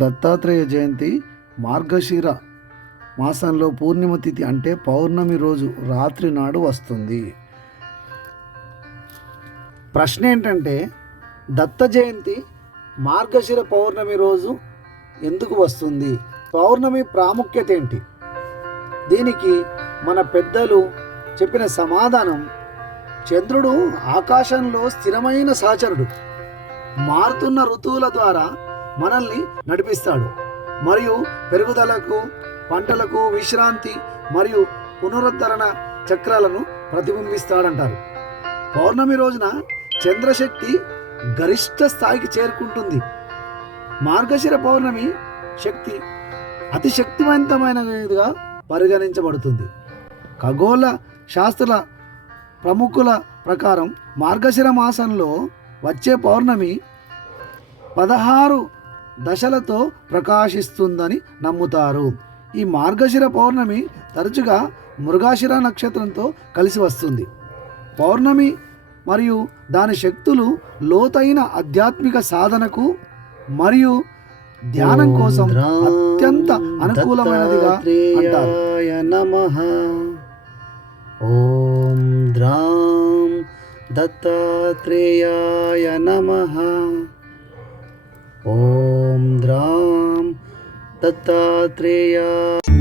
దత్తాత్రేయ జయంతి మార్గశిర మాసంలో పూర్ణిమ తిథి అంటే పౌర్ణమి రోజు రాత్రి నాడు వస్తుంది. ప్రశ్న ఏంటంటే, దత్త జయంతి మార్గశిర పౌర్ణమి రోజు ఎందుకు వస్తుంది? పౌర్ణమి ప్రాముఖ్యత ఏంటి? దీనికి మన పెద్దలు చెప్పిన సమాధానం, చంద్రుడు ఆకాశంలో స్థిరమైన సహచరుడు. మారుతున్న ఋతువుల ద్వారా మనల్ని నడిపిస్తాడు మరియు పెరుగుదలకు, పంటలకు, విశ్రాంతి మరియు పునరుద్ధరణ చక్రాలను ప్రతిబింబిస్తాడంటారు. పౌర్ణమి రోజున చంద్రశక్తి గరిష్ట స్థాయికి చేరుకుంటుంది. మార్గశిర పౌర్ణమి శక్తి అతి శక్తివంతమైనదిగా పరిగణించబడుతుంది. ఖగోళ శాస్త్ర ప్రముఖుల ప్రకారం మార్గశిర మాసంలో వచ్చే పౌర్ణమి 16 దశలతో ప్రకాశిస్తుందని నమ్ముతారు. ఈ మార్గశిర పౌర్ణమి తరచుగా మృగశిర నక్షత్రంతో కలిసి వస్తుంది. పౌర్ణమి మరియు దాని శక్తులు లోతైన ఆధ్యాత్మిక సాధనకు మరియు ధ్యానం కోసం అత్యంత అనుకూలమైనదిగా అంటారు. ఓం ద్రాం దత్తాత్రేయాయ నమః. ఓం ద్రాం దత్తాత్రేయాయ